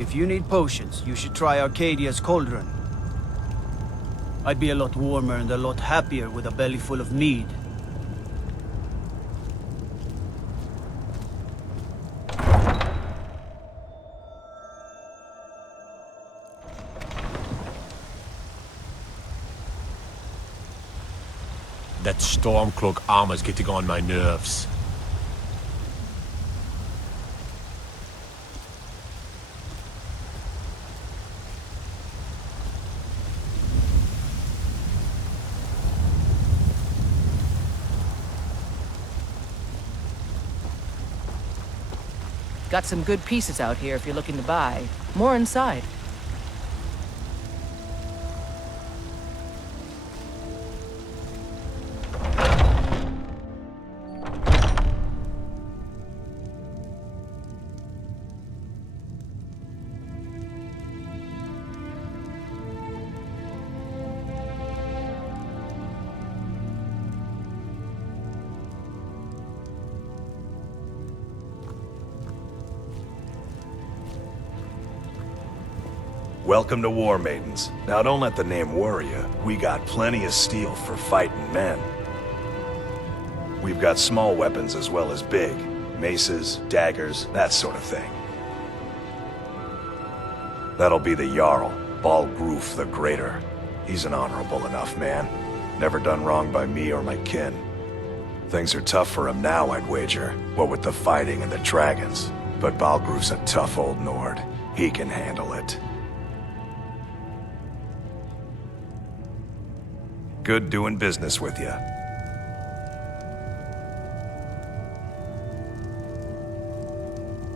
If you need potions, you should try Arcadia's cauldron. I'd be a lot warmer and a lot happier with a belly full of mead. That Stormcloak armor's getting on my nerves. Got some good pieces out here if you're looking to buy. More inside. Welcome to War Maidens. Now don't let the name worry you. We got plenty of steel for fighting men. We've got small weapons as well as big. Maces, daggers, that sort of thing. That'll be the Jarl, Balgruf the Greater. He's an honorable enough man. Never done wrong by me or my kin. Things are tough for him now, I'd wager. What with the fighting and the dragons. But Balgruf's a tough old Nord. He can handle it. Good doing business with you.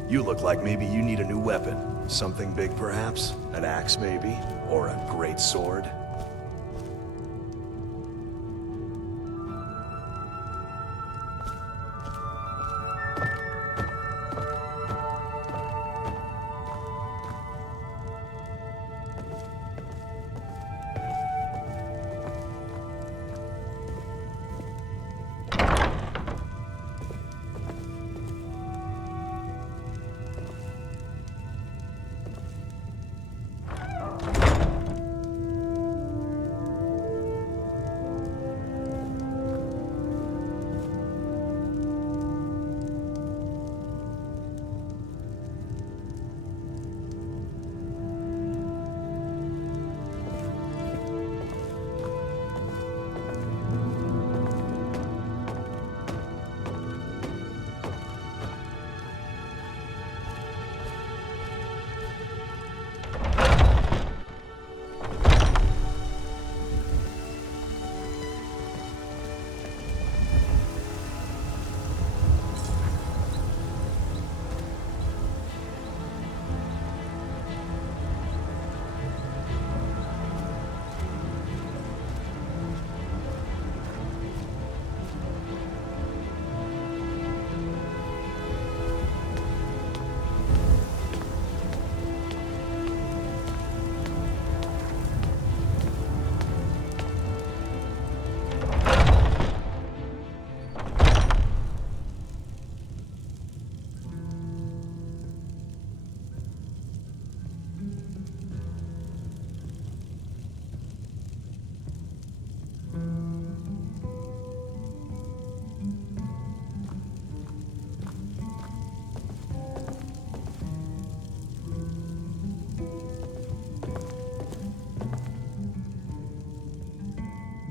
You look like maybe you need a new weapon. Something big, perhaps? An axe, maybe? Or a great sword?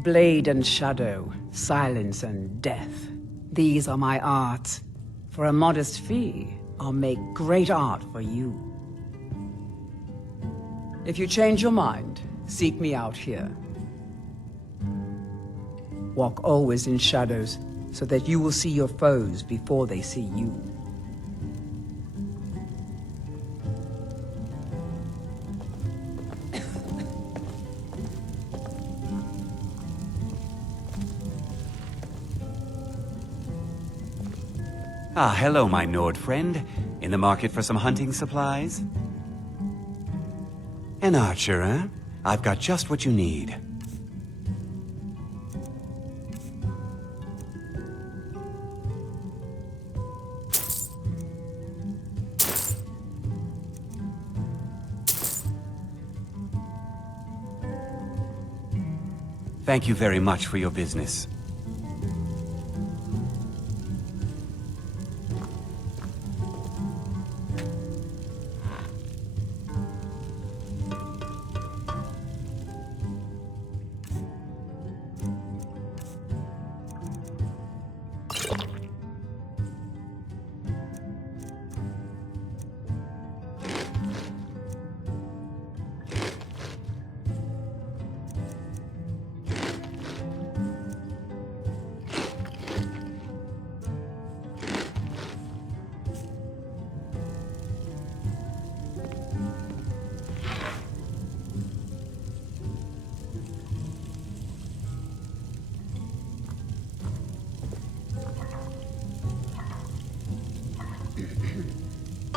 Blade and shadow, silence and death. These are my arts. For a modest fee, I'll make great art for you. If you change your mind, seek me out here. Walk always in shadows, so that you will see your foes before they see you. Ah, hello, my Nord friend. In the market for some hunting supplies? An archer, eh? I've got just what you need. Thank you very much for your business.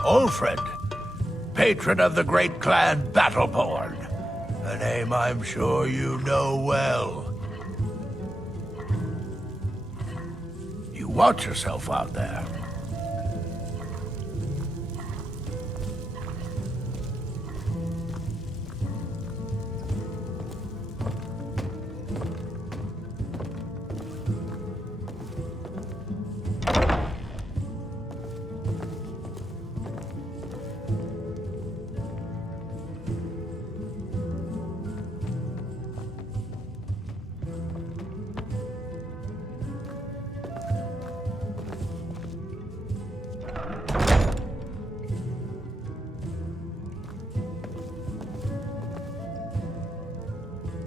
Old friend, patron of the great clan Battleborn. A name I'm sure you know well. You watch yourself out there.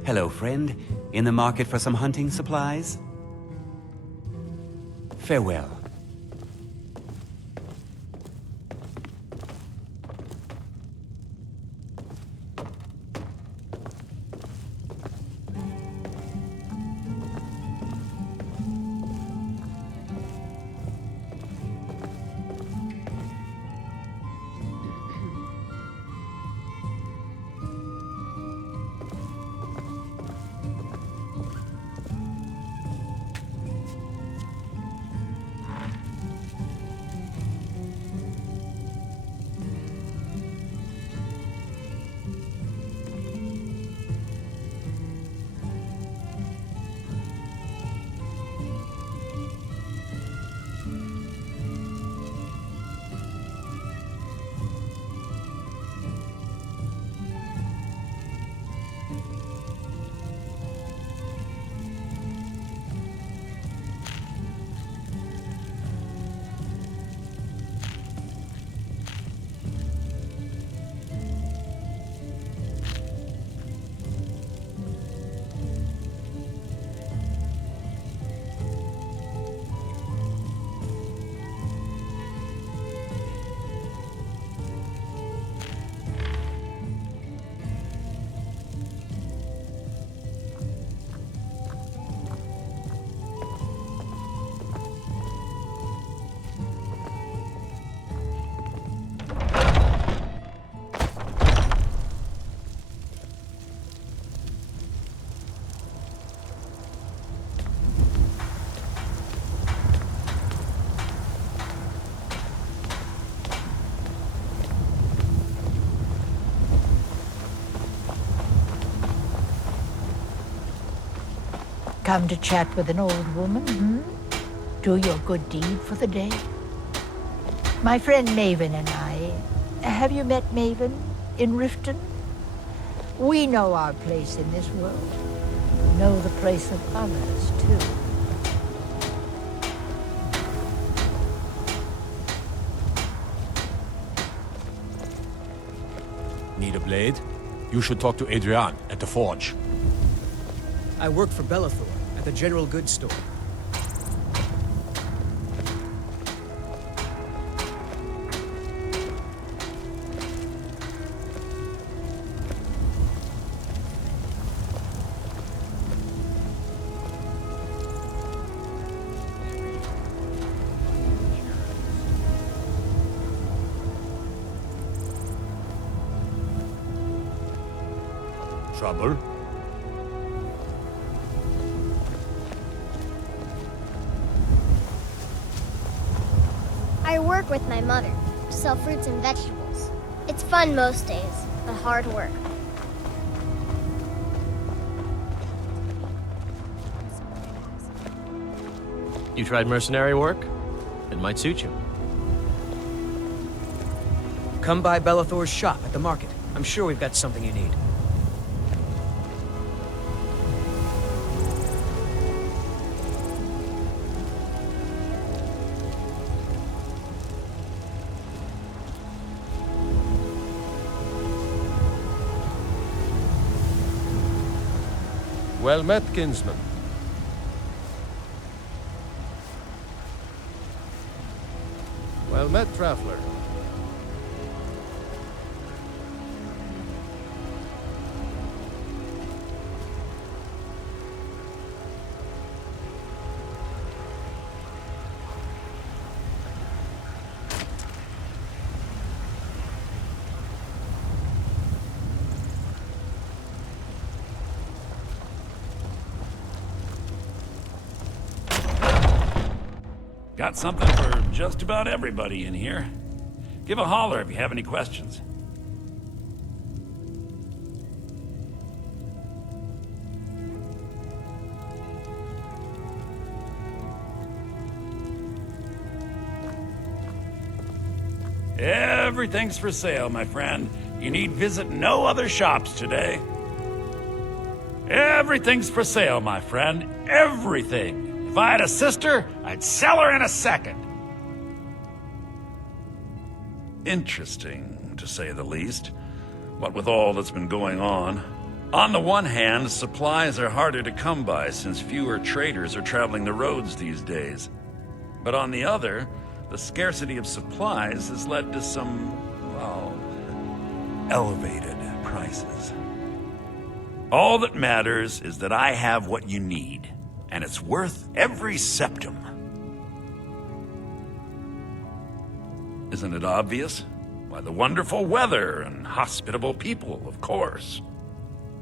Hello, friend. In the market for some hunting supplies? Farewell. Come to chat with an old woman, hmm? Do your good deed for the day. My friend Maven and I... Have you met Maven in Riften? We know our place in this world. Know the place of others, too. Need a blade? You should talk to Adrian at the forge. I work for Bellathor at the general goods store. Trouble? I work with my mother to sell fruits and vegetables. It's fun most days, but hard work. You tried mercenary work? It might suit you. Come by Bellathor's shop at the market. I'm sure we've got something you need. Well met, kinsman. Well met, traveler. Got something for just about everybody in here. Give a holler if you have any questions. Everything's for sale, my friend. You need visit no other shops today. Everything's for sale, my friend. Everything. If I had a sister, I'd sell her in a second. Interesting, to say the least. What with all that's been going on. On the one hand, supplies are harder to come by since fewer traders are traveling the roads these days. But on the other, the scarcity of supplies has led to some, well, elevated prices. All that matters is that I have what you need. And it's worth every septum. Isn't it obvious? Why, the wonderful weather and hospitable people, of course.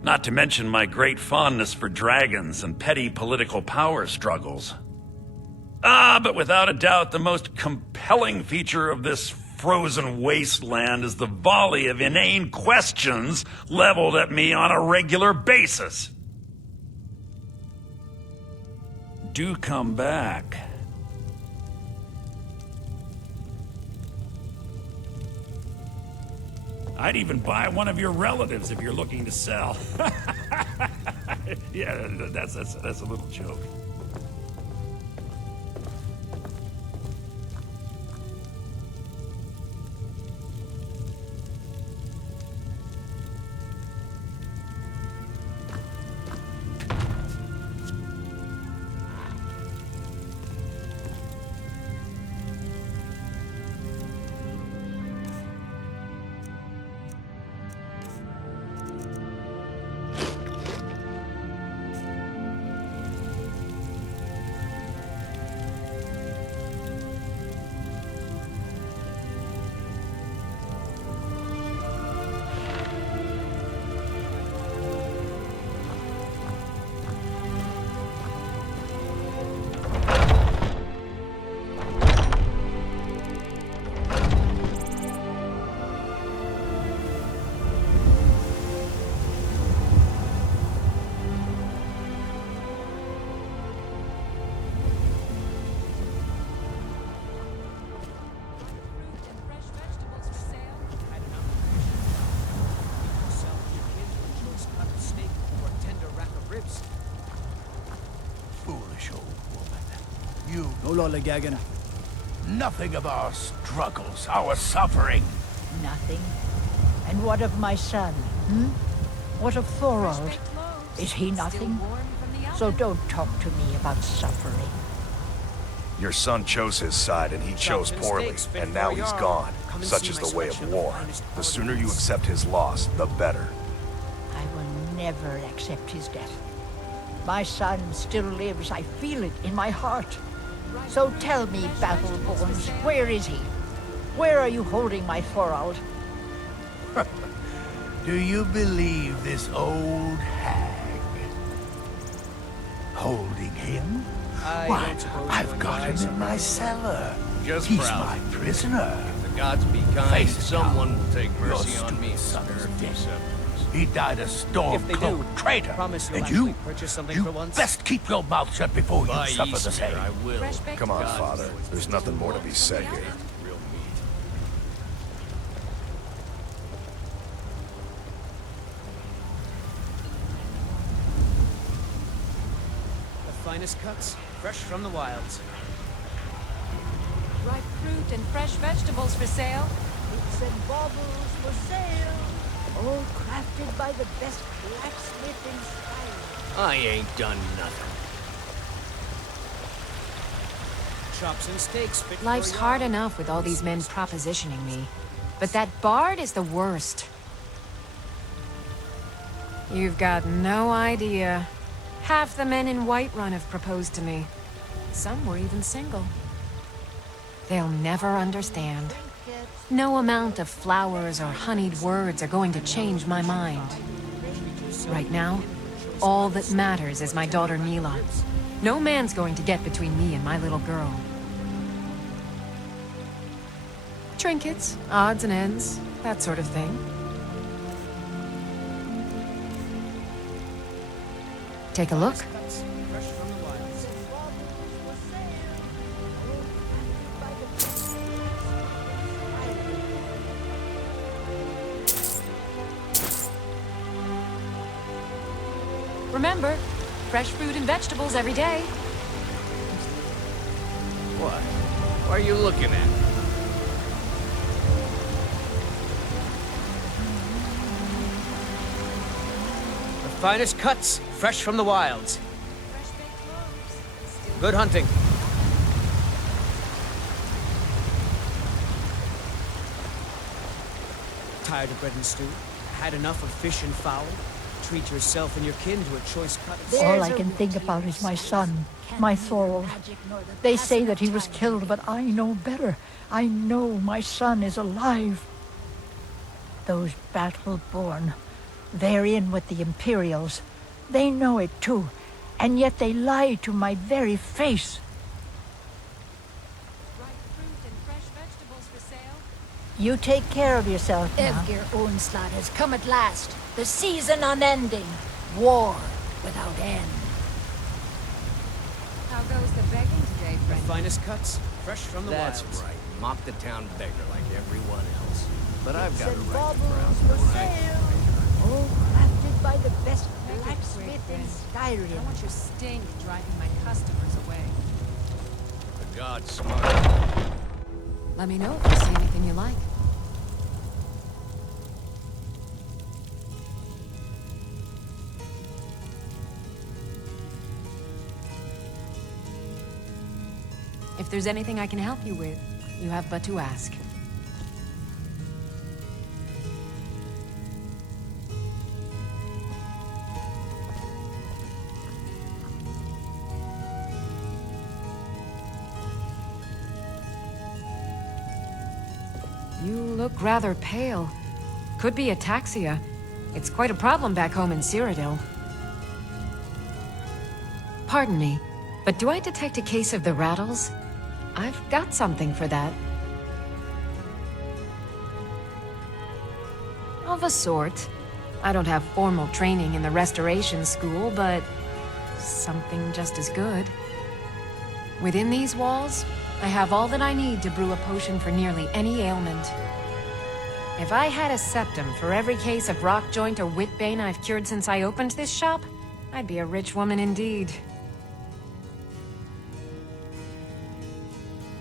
Not to mention my great fondness for dragons and petty political power struggles. But without a doubt, the most compelling feature of this frozen wasteland is the volley of inane questions leveled at me on a regular basis. Do come back. I'd even buy one of your relatives if you're looking to sell. Yeah, that's a little joke. Foolish old woman. You No lollygagging. nothing of our struggles, our suffering. Nothing. And what of my son? What of Thorald? Is he nothing? So don't talk to me about suffering. Your son chose his side and he chose poorly, and now he's gone. Such is the way of war. The sooner you accept his loss, the better. I will never accept his death. My son still lives. I feel it in my heart. So tell me, Battleborns, where is he? Where are you holding my Thorald? Do you believe this old hag? Holding him? Why, I've got him in my cellar. Just He's proud. my prisoner. If the gods be kind, Face it someone now. will take Your mercy on me stupid and son spare is a few dead. scepters. He died a If they do, storm-cloaked traitor. promise you'll And actually you, purchase something you for once? best keep your mouth shut before you By suffer the Easter, same. I will. Come on, Father. There's nothing more to be said here. Real meat. The finest cuts, fresh from the wilds. Ripe fruit and fresh vegetables for sale. Boots and baubles for sale. All crafted by the best blacksmith in style. I ain't done nothing. Chops and steaks fit Life's for a hard yard. enough with all these men propositioning me. But that bard is the worst. You've got no idea. Half the men in Whiterun have proposed to me. Some were even single. They'll never understand. No amount of flowers or honeyed words are going to change my mind. Right now, all that matters is my daughter Mila. No man's going to get between me and my little girl. Trinkets, odds and ends, that sort of thing. Take a look. Cuts, fresh from the wilds. Remember, fresh fruit and vegetables every day. What? What are you looking at? The finest cuts, fresh from the wilds. Good hunting. Tired of bread and stew? Had enough of fish and fowl? Treat yourself and your kin to a choice cut of All I can think about is my son, my Thorald. They say that he was killed, but I know better. I know my son is alive. Those battle-born, they're in with the Imperials. They know it too, and yet they lie to my very face. You take care of yourself now. Evgir Onslaught has come at last. The season unending. War without end. How goes the begging today, The friend? finest cuts, fresh from the That's wilds. right. Mock the town beggar like everyone else. But I've got a And right to baubles browse, for right? sale. All crafted by the best Make it blacksmith quick, in I Skyrim. don't want your stink driving my customers away. The god's smart. Let me know if you see anything you like. If there's anything I can help you with, you have but to ask. You look rather pale. Could be ataxia. It's quite a problem back home in Cyrodiil. Pardon me, but do I detect a case of the rattles? I've got something for that. Of a sort. I don't have formal training in the restoration school, but something just as good. Within these walls, I have all that I need to brew a potion for nearly any ailment. If I had a septum for every case of rock joint or whitbane I've cured since I opened this shop, I'd be a rich woman indeed.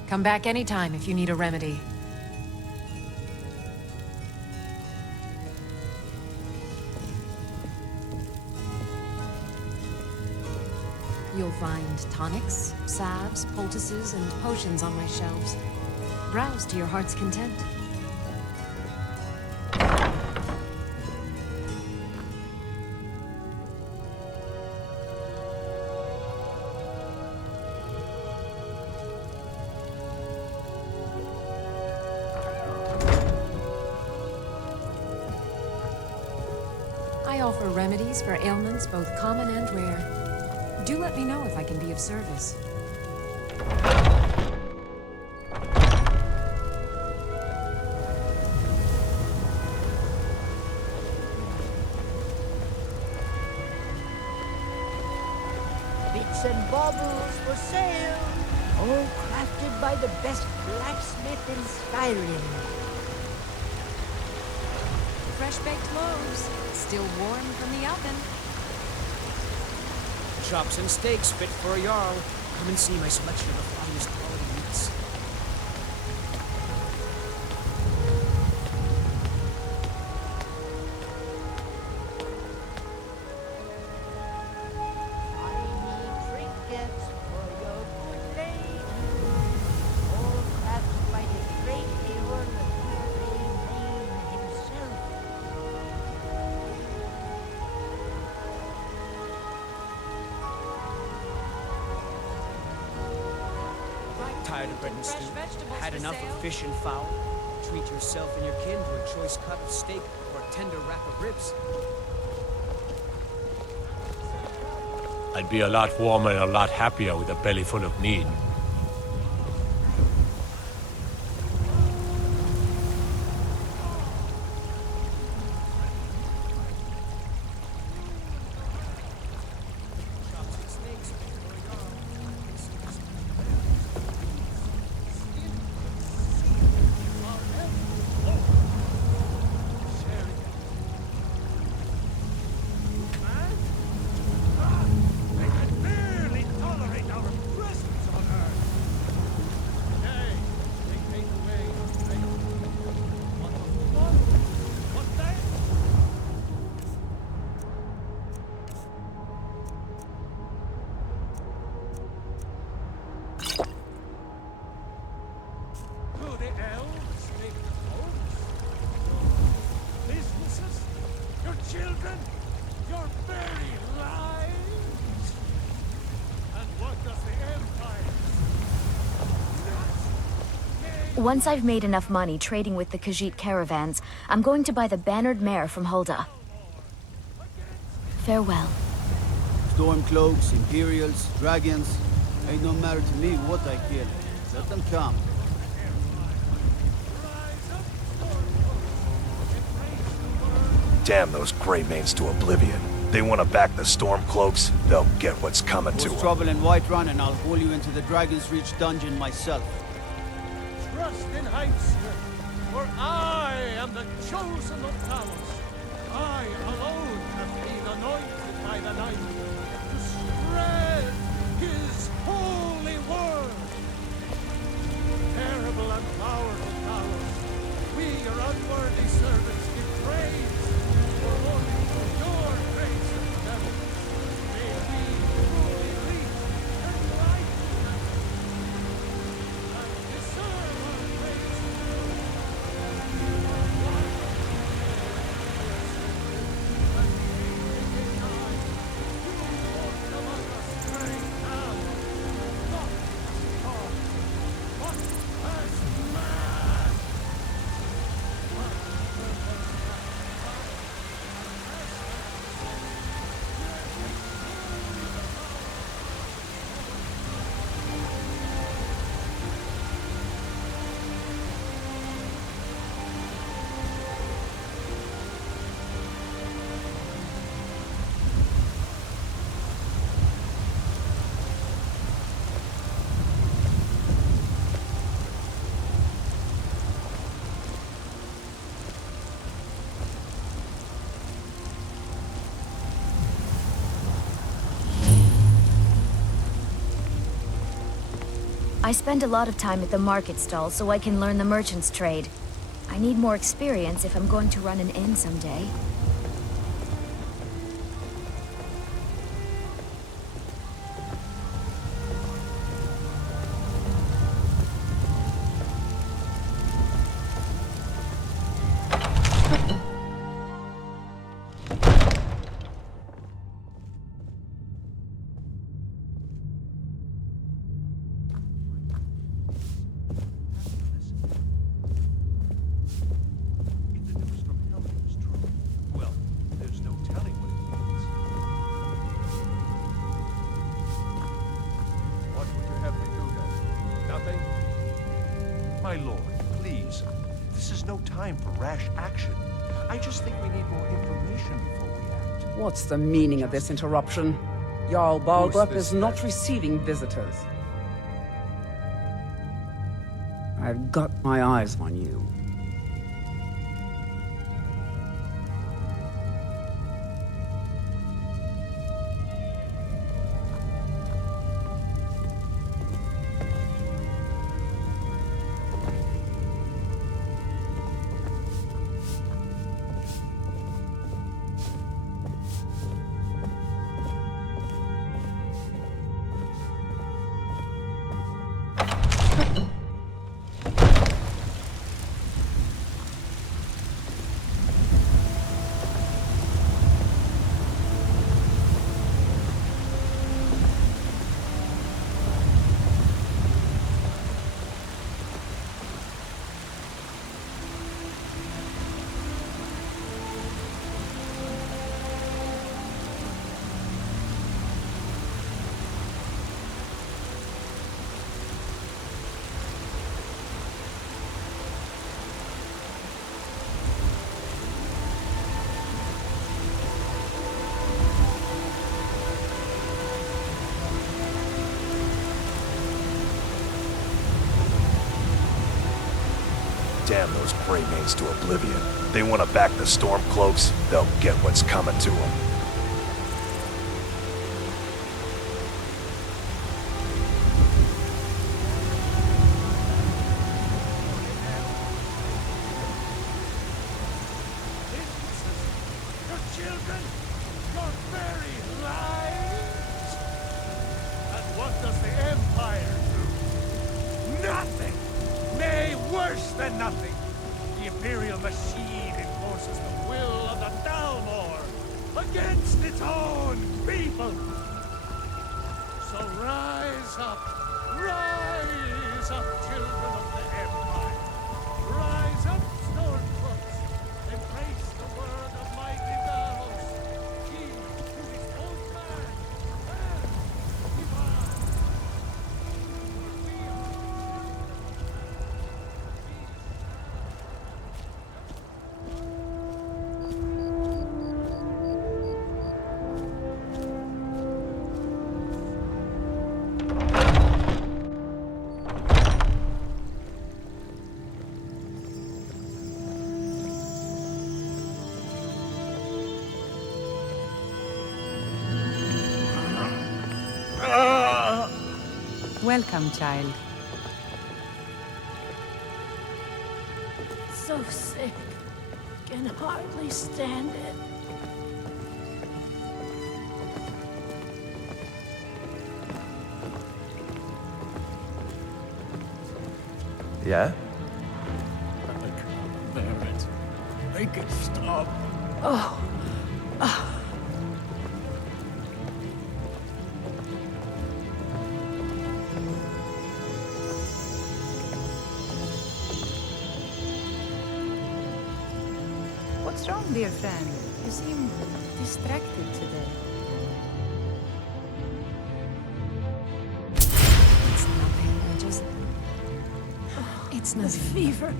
Come back anytime if you need a remedy. You'll find tonics, salves, poultices, and potions on my shelves. Browse to your heart's content. I offer remedies for ailments both common and rare. Do let me know if I can be of service. and baubles for sale, all crafted by the best blacksmith in Skyrim. Fresh baked loaves, still warm from the oven. Chops and steaks fit for a Jarl. Come and see my selection of finest quality meats. Trinkets for your good lady, all crafted by the great Eorl of Whiterun himself. Tired of bread and stew? vegetables Had for enough sale? of fish and fowl? Treat yourself and your kin to a choice cut of steak or a tender rack of ribs. I'd be a lot warmer and a lot happier with a belly full of meat. Chops and steaks fit for a Jarl. Do the elves make homes? Your businesses? Your children? Your very lives? And what does the Empire? Once I've made enough money trading with the Khajiit caravans, I'm going to buy the bannered mare from Hulda. Farewell. Stormcloaks, Imperials, dragons. Ain't no matter to me what I kill. Let them come. Damn those Greymanes to oblivion. They want to back the Stormcloaks, they'll get what's coming to Cause them. trouble in Whiterun and I'll haul you into the Dragon's Reach dungeon myself. Trust in Heinzler, for I am the chosen of Talos. I alone have been anointed by the Knight to spread his holy word. Terrible and powerful Talos, we, your unworthy servants, give praise for only your grace and devil. May we truly lead and righteousness and deserve our praise. I spend a lot of time at the market stall so I can learn the merchant's trade. I need more experience if I'm going to run an inn someday. My lord, please. This is no time for rash action. I just think we need more information before we act. What's the meaning of this interruption? Jarl Balgruuf is not receiving visitors. I've got my eyes on you. Damn those Greymanes to oblivion. They want to back the Stormcloaks, they'll get what's coming to them. Your children, your very lives. And what does the Empire do? Nothing! Nay, worse than nothing! The Imperial machine enforces the will of the Dalmor against its own people! So rise up, children of the Empire! Rise up, Stormcloaks! Embrace the word of mighty Davos! He who is old man and divine! Welcome, child. So sick. Can hardly stand it. Yeah? I can't bear it. Make it stop. Oh. What's wrong, dear friend? You seem distracted today. It's nothing. I just... It's The nothing. fever.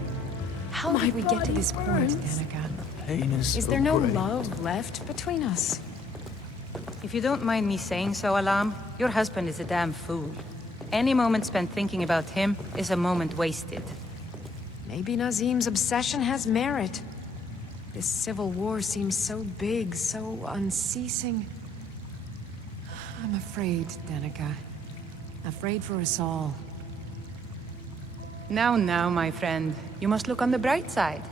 How My did we get to body this point, burns. Danica? Pain is Is so there no great. love left between us? If you don't mind me saying so, Alam, your husband is a damn fool. Any moment spent thinking about him is a moment wasted. Maybe Nazim's obsession has merit. This civil war seems so big, so unceasing. I'm afraid, Danica. Afraid for us all. Now, my friend. You must look on the bright side.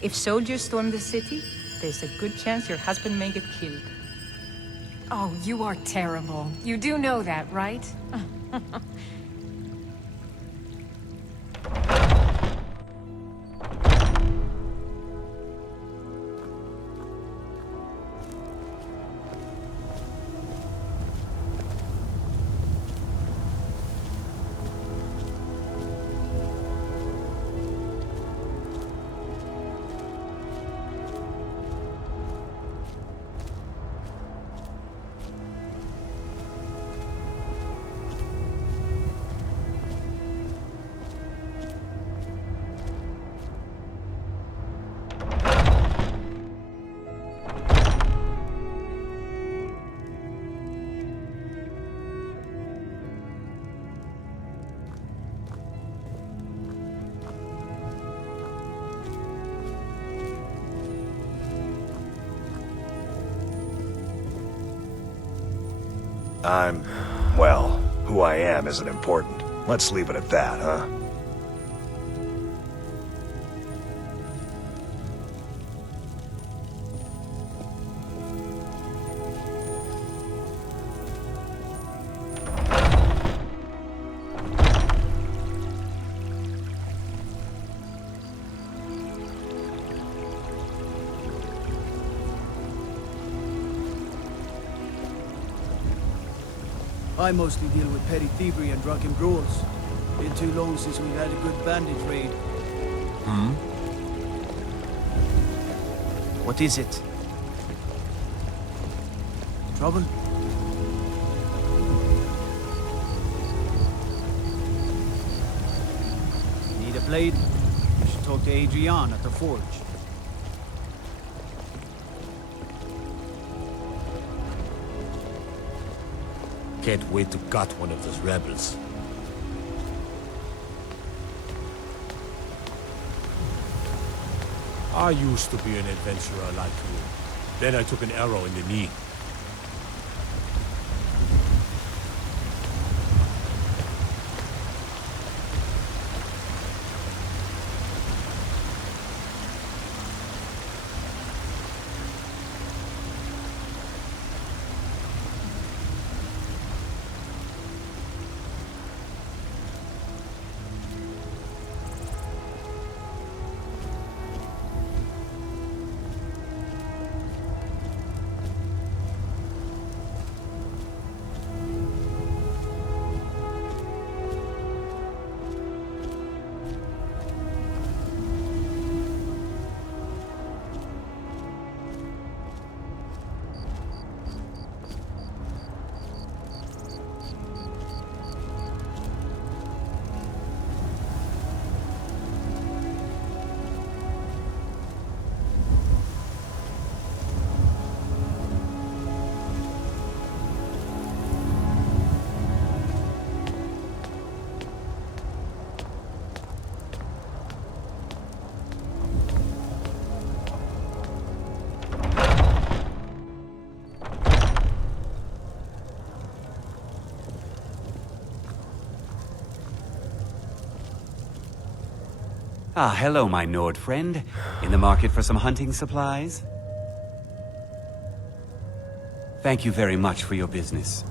If soldiers storm the city, there's a good chance your husband may get killed. Oh, you are terrible. You do know that, right? Well, who I am isn't important. Let's leave it at that, huh? I mostly deal with petty thievery and drunken brawls. Been too long since we've had a good bandit raid. Hmm? What is it? Trouble? Need a blade? You should talk to Adrian at the forge. Can't wait to gut one of those rebels. I used to be an adventurer like you. Then I took an arrow in the knee. Ah, hello, my Nord friend. In the market for some hunting supplies? Thank you very much for your business.